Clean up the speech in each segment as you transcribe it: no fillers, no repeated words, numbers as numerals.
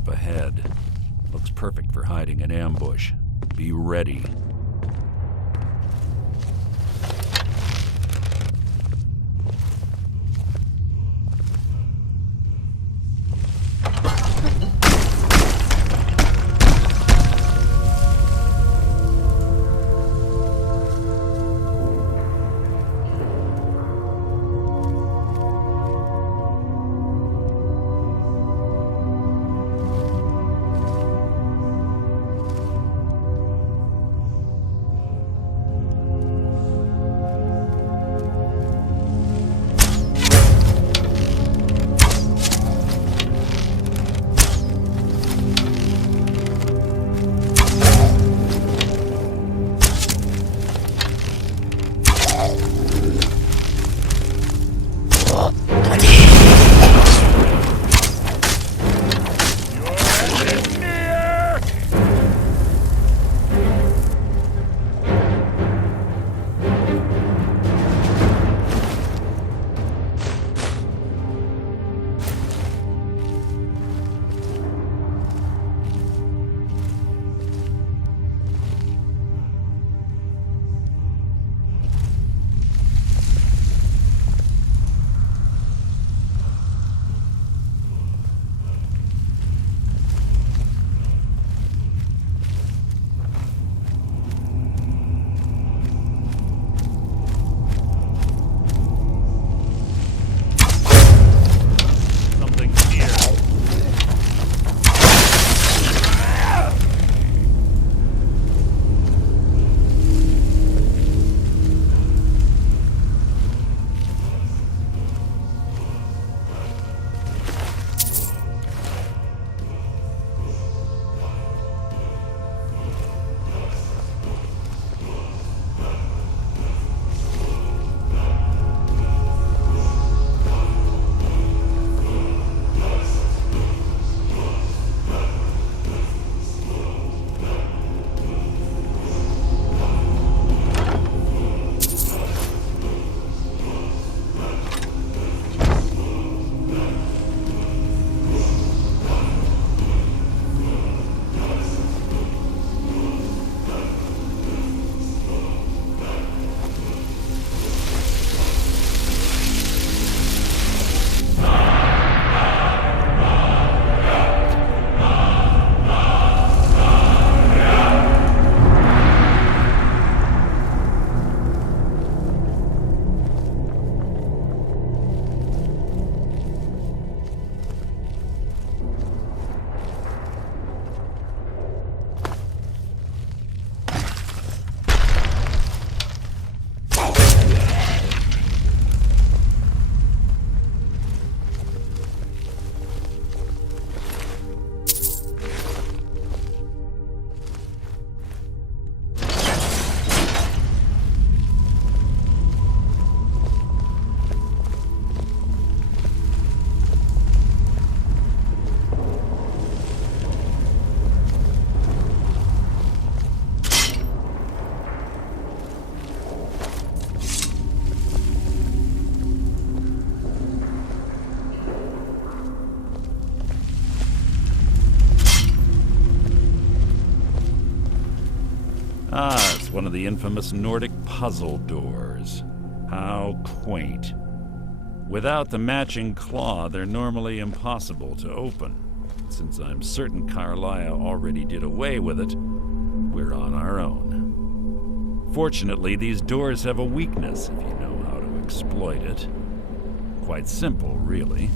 up ahead. Looks perfect for hiding an ambush. Be ready. Ah, it's one of the infamous Nordic puzzle doors. How quaint. Without the matching claw, they're normally impossible to open. Since I'm certain Karliah already did away with it, we're on our own. Fortunately, these doors have a weakness if you know how to exploit it. Quite simple, really.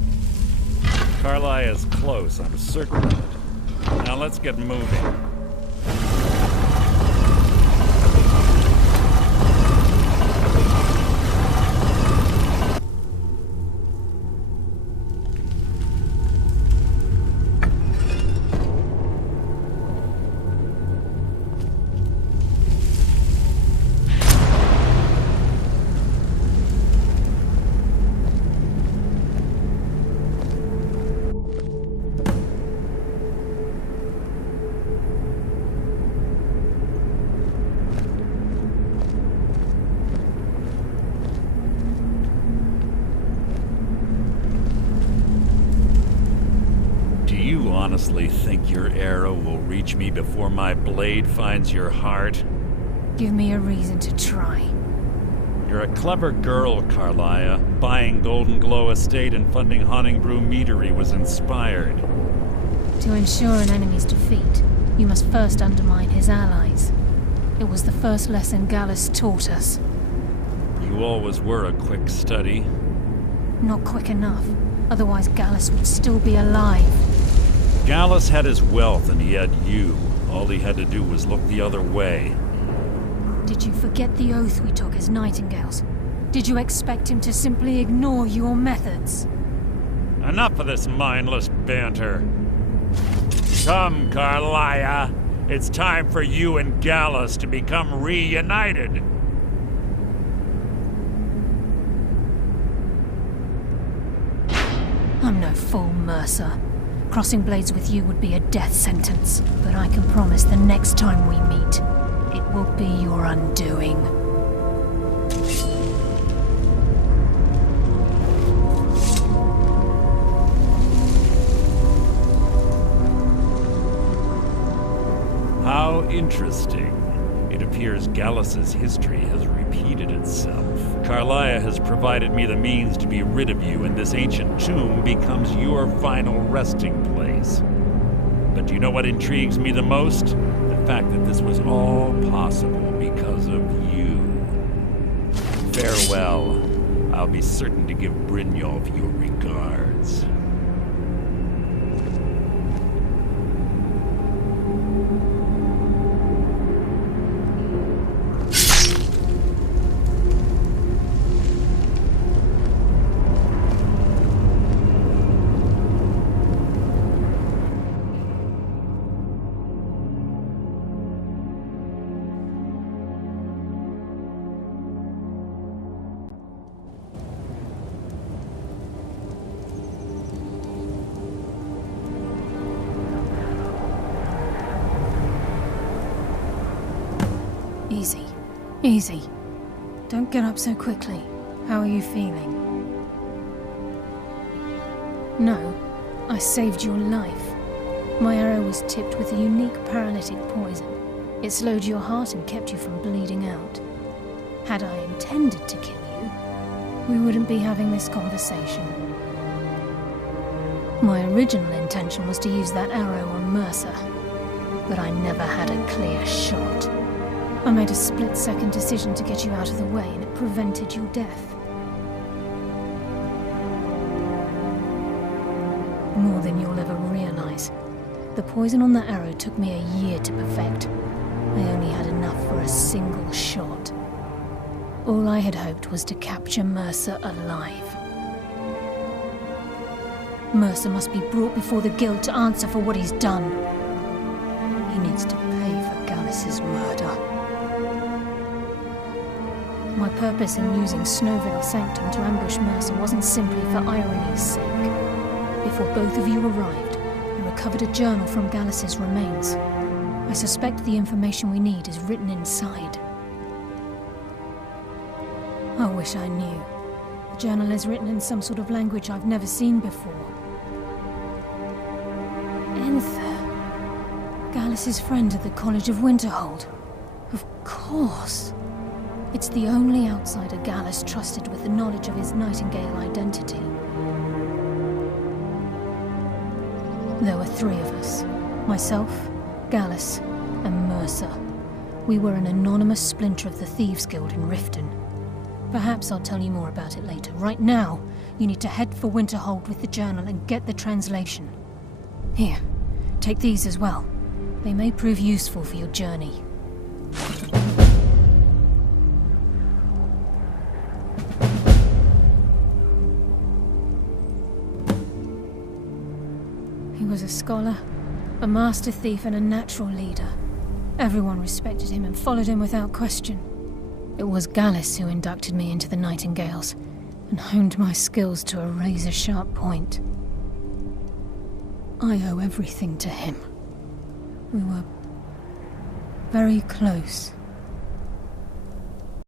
Karliah is close, I'm certain of it. Now let's get moving. honestly think your arrow will reach me before my blade finds your heart? Give me a reason to try. You're a clever girl, Karliah. Buying Golden Glow Estate and funding Haunting Brew Meadery was inspired. To ensure an enemy's defeat, you must first undermine his allies. It was the first lesson Gallus taught us. You always were a quick study. Not quick enough. Otherwise Gallus would still be alive. Gallus had his wealth and he had you. All he had to do was look the other way. Did you forget the oath we took as Nightingales? Did you expect him to simply ignore your methods? Enough of this mindless banter. Come, Karliah. It's time for you and Gallus to become reunited. I'm no fool, Mercer. Crossing blades with you would be a death sentence, but I can promise the next time we meet, it will be your undoing. How interesting. It appears Gallus's history has repeated itself. Karliah has provided me the means to be rid of you, and this ancient tomb becomes your final resting place. But do you know what intrigues me the most? The fact that this was all possible because of you. Farewell. I'll be certain to give Brynjolf your regards. Easy. Easy. Don't get up so quickly. How are you feeling? No, I saved your life. My arrow was tipped with a unique paralytic poison. It slowed your heart and kept you from bleeding out. Had I intended to kill you, we wouldn't be having this conversation. My original intention was to use that arrow on Mercer, but I never had a clear shot. I made a split-second decision to get you out of the way, and it prevented your death. More than you'll ever realize. The poison on that arrow took me a year to perfect. I only had enough for a single shot. All I had hoped was to capture Mercer alive. Mercer must be brought before the Guild to answer for what he's done. He needs to pay for Gallus's murder. My purpose in using Snow-Veil Sanctum to ambush Mercer wasn't simply for irony's sake. Before both of you arrived, I recovered a journal from Gallus's remains. I suspect the information we need is written inside. I wish I knew. The journal is written in some sort of language I've never seen before. Enther. Gallus's friend at the College of Winterhold. Of course. It's the only outsider Gallus trusted with the knowledge of his Nightingale identity. There were three of us. Myself, Gallus, and Mercer. We were an anonymous splinter of the Thieves' Guild in Riften. Perhaps I'll tell you more about it later. Right now, you need to head for Winterhold with the journal and get the translation. Here, take these as well. They may prove useful for your journey. He was a scholar, a master thief, and a natural leader. Everyone respected him and followed him without question. It was Gallus who inducted me into the Nightingales, and honed my skills to a razor-sharp point. I owe everything to him. We were very close.